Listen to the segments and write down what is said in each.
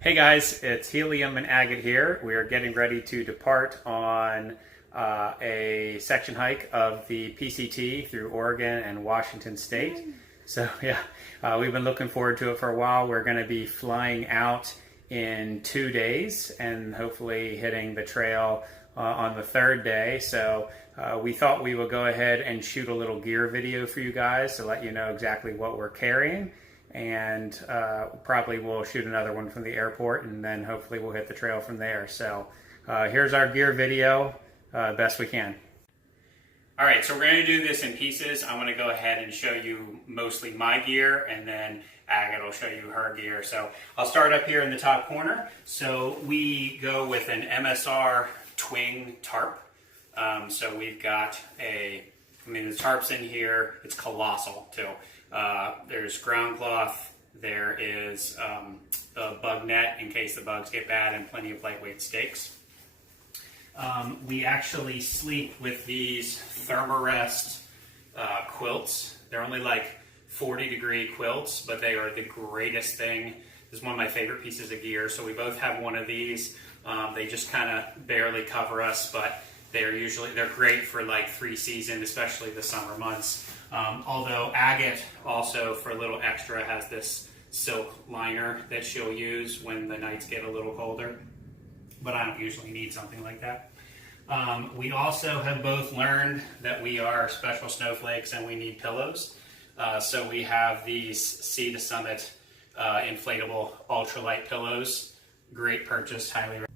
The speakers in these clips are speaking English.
Hey guys, it's Helium and Agate here. We are getting ready to depart on a section hike of the PCT through Oregon and Washington State. So yeah, we've been looking forward to it for a while. We're going to be flying out in 2 days and hopefully hitting the trail on the third day. So we thought we would go ahead and shoot a little gear video for you guys to let you know exactly what we're carrying. And probably we'll shoot another one from the airport, and then hopefully we'll hit the trail from there. So here's our gear video, best we can. All right, so we're going to do this in pieces. I'm going to go ahead and show you mostly my gear, and then Agate will show you her gear. So I'll start up here in the top corner. So we go with an MSR Twing tarp. So we've got the tarp's in here. It's colossal too. There's ground cloth, there is a bug net in case the bugs get bad, and plenty of lightweight stakes. We actually sleep with these Thermarest quilts. They're only like 40-degree quilts, but they are the greatest thing. This is one of my favorite pieces of gear, so we both have one of these. They just kind of barely cover us, but they're great for like 3 seasons, especially the summer months. Although Agate also, for a little extra, has this silk liner that she'll use when the nights get a little colder, but I don't usually need something like that. We also have both learned that we are special snowflakes and we need pillows. So we have these Sea to Summit inflatable ultralight pillows. Great purchase, highly recommend.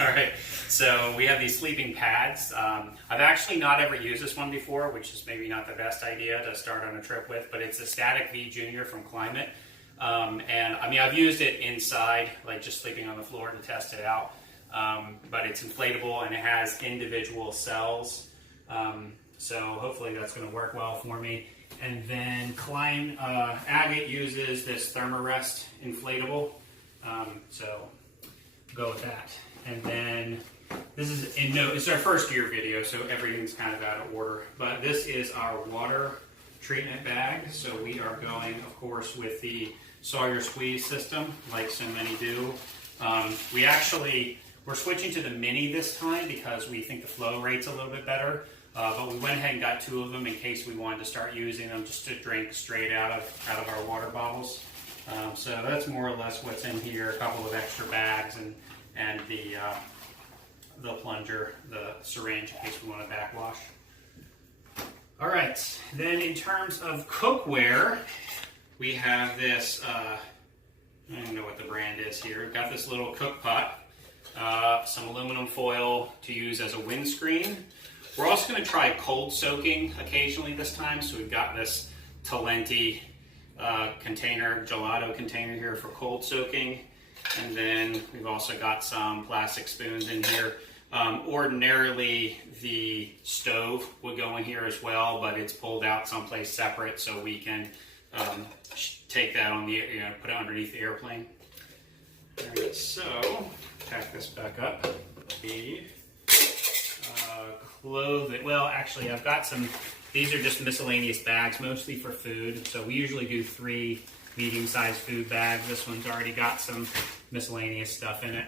All right, so we have these sleeping pads. I've actually not ever used this one before, which is maybe not the best idea to start on a trip with, but it's a Static V Junior from Climate. And I've used it inside, like just sleeping on the floor to test it out. But it's inflatable and it has individual cells. So hopefully that's going to work well for me. And then Agate uses this Thermarest inflatable. So go with that. And then it's our first gear video, so everything's kind of out of order. But this is our water treatment bag. So we are going, of course, with the Sawyer squeeze system, like so many do. We're switching to the mini this time because we think the flow rate's a little bit better. But we went ahead and got 2 of them in case we wanted to start using them just to drink straight out of our water bottles. So that's more or less what's in here. A couple of extra bags and the plunger, the syringe in case we want to backwash. All right, then in terms of cookware, we have this, I don't know what the brand is here. We've got this little cook pot, some aluminum foil to use as a windscreen. We're also going to try cold soaking occasionally this time, so we've got this Talenti gelato container here for cold soaking. And then we've also got some plastic spoons in here. Ordinarily, the stove would go in here as well, but it's pulled out someplace separate so we can take that on put it underneath the airplane. All right, so pack this back up. The clothing. Well, actually, I've got some. These are just miscellaneous bags, mostly for food. So we usually do 3 medium-sized food bags. This one's already got some miscellaneous stuff in it.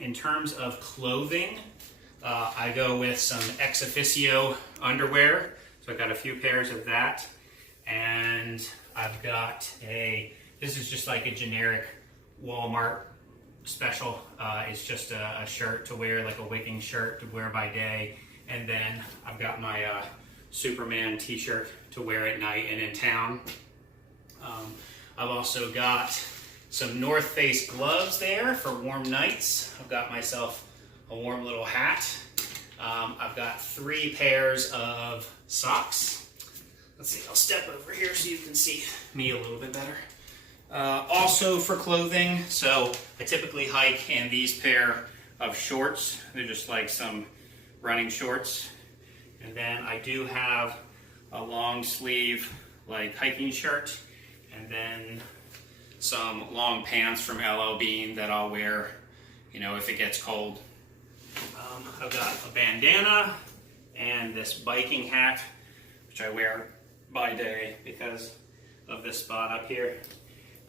In terms of clothing, I go with some Ex Officio underwear. So I've got a few pairs of that. And I've got this is just like a generic Walmart special. It's just a shirt to wear, like a wicking shirt to wear by day. And then I've got my Superman t-shirt to wear at night and in town. I've also got some North Face gloves there for warm nights. I've got myself a warm little hat. I've got 3 pairs of socks. Let's see, I'll step over here so you can see me a little bit better. Also for clothing, so I typically hike in these pair of shorts. They're just like some running shorts. And then I do have a long sleeve like hiking shirt, and then some long pants from LL Bean that I'll wear, if it gets cold. I've got a bandana and this biking hat, which I wear by day because of this spot up here.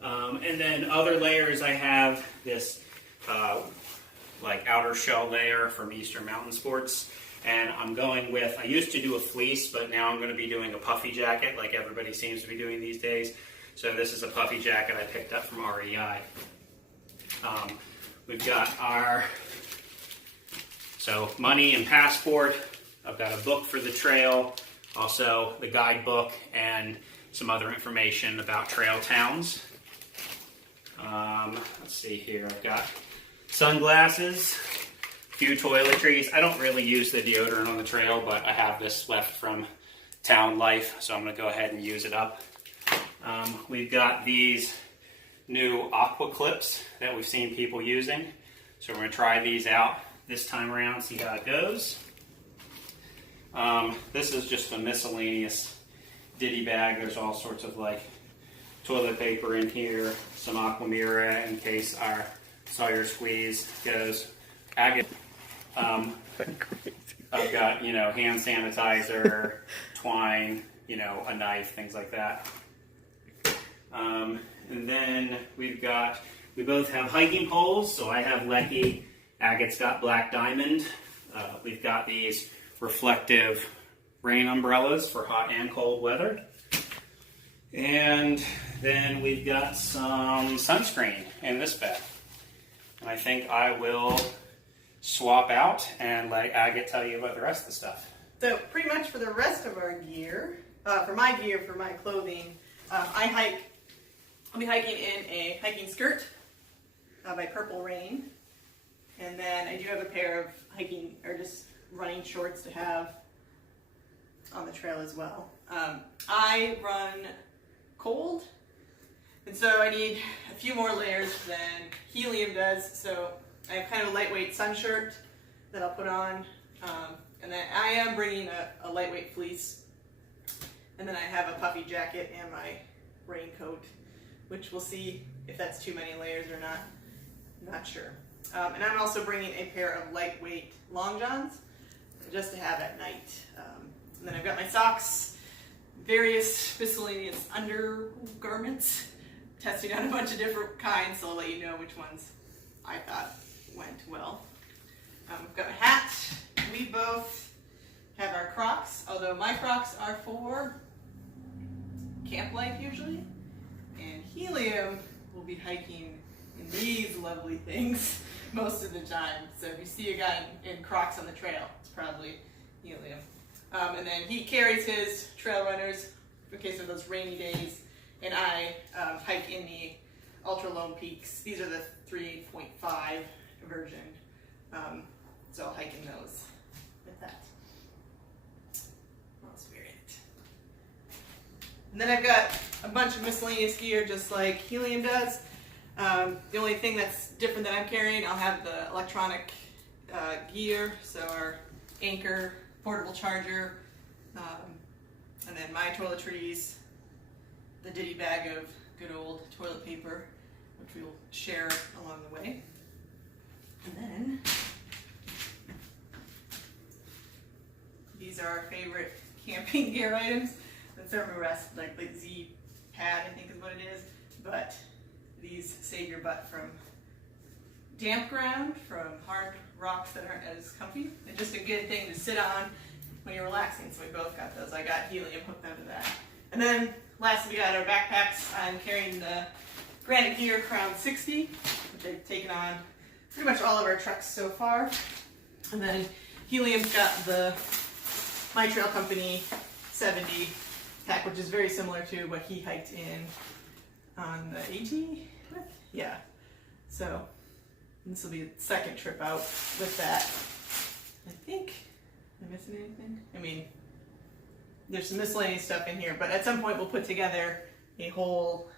And then other layers, I have this like outer shell layer from Eastern Mountain Sports. And I'm going with, I used to do a fleece, but now I'm going to be doing a puffy jacket like everybody seems to be doing these days. So this is a puffy jacket I picked up from REI. We've got our, so money and passport. I've got a book for the trail, also the guidebook and some other information about trail towns. Let's see here, I've got sunglasses, a few toiletries. I don't really use the deodorant on the trail, but I have this left from Town Life, so I'm going to go ahead and use it up. We've got these new aqua clips that we've seen people using, so we're going to try these out this time around, see how it goes. This is just a miscellaneous ditty bag. There's all sorts of like toilet paper in here, some Aquamira in case our Sawyer squeeze goes. Agate. I've got, you know, hand sanitizer, twine, you know, a knife, things like that. And then we both have hiking poles. So I have Lecky, Agate's got Black Diamond. We've got these reflective rain umbrellas for hot and cold weather. And then we've got some sunscreen in this bag. And I think I will swap out and let Agate tell you about the rest of the stuff. So pretty much for the rest of our gear, for my clothing, I'll be hiking in a hiking skirt by Purple Rain. And then I do have a pair of hiking or just running shorts to have on the trail as well. I run cold, and so I need a few more layers than Helium does. So I have kind of a lightweight sun shirt that I'll put on, and then I am bringing a lightweight fleece, and then I have a puffy jacket and my raincoat, which we'll see if that's too many layers or not. Not sure. And I'm also bringing a pair of lightweight long johns just to have at night. And then I've got my socks, various miscellaneous undergarments, testing out a bunch of different kinds, so I'll let you know which ones I thought went well. I've got a hat. We both have our Crocs, although my Crocs are for camp life usually, and Helium will be hiking in these lovely things most of the time. So if you see a guy in Crocs on the trail, it's probably Helium. And then he carries his trail runners in case of those rainy days, and I hike in the Ultra Lone Peaks. These are the 3.5 version, so I'll hike in those with that. What else we got? And then I've got a bunch of miscellaneous gear just like Helium does. The only thing that's different that I'm carrying, I'll have the electronic gear, so our Anchor portable charger, and then my toiletries, the ditty bag of good old toilet paper, which we will share along the way. And then these are our favorite camping gear items. The Thermarest, like the Z pad, I think is what it is, but these save your butt from damp ground, from hard rocks that aren't as comfy. It's just a good thing to sit on when you're relaxing, so we both got those. I got Helium hooked onto that. And then lastly, we got our backpacks. I'm carrying the Granite Gear Crown 60, which I've taken on pretty much all of our trucks so far. And then Helium's got the My Trail Company 70 pack, which is very similar to what he hiked in on the AT with? Yeah. So this will be the second trip out with that. I think, am I missing anything? I mean, there's some miscellaneous stuff in here, but at some point we'll put together a whole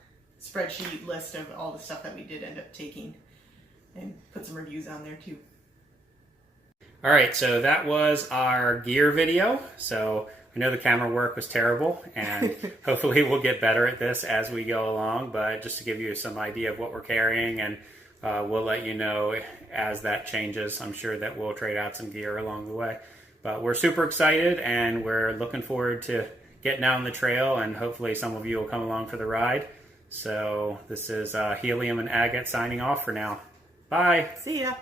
spreadsheet list of all the stuff that we did end up taking and put some reviews on there too. All right, so that was our gear video. So I know the camera work was terrible, and hopefully we'll get better at this as we go along, but just to give you some idea of what we're carrying, and we'll let you know as that changes. I'm sure that we'll trade out some gear along the way. But we're super excited, and we're looking forward to getting out on the trail, and hopefully some of you will come along for the ride. So this is Helium and Agate signing off for now. Bye. See ya.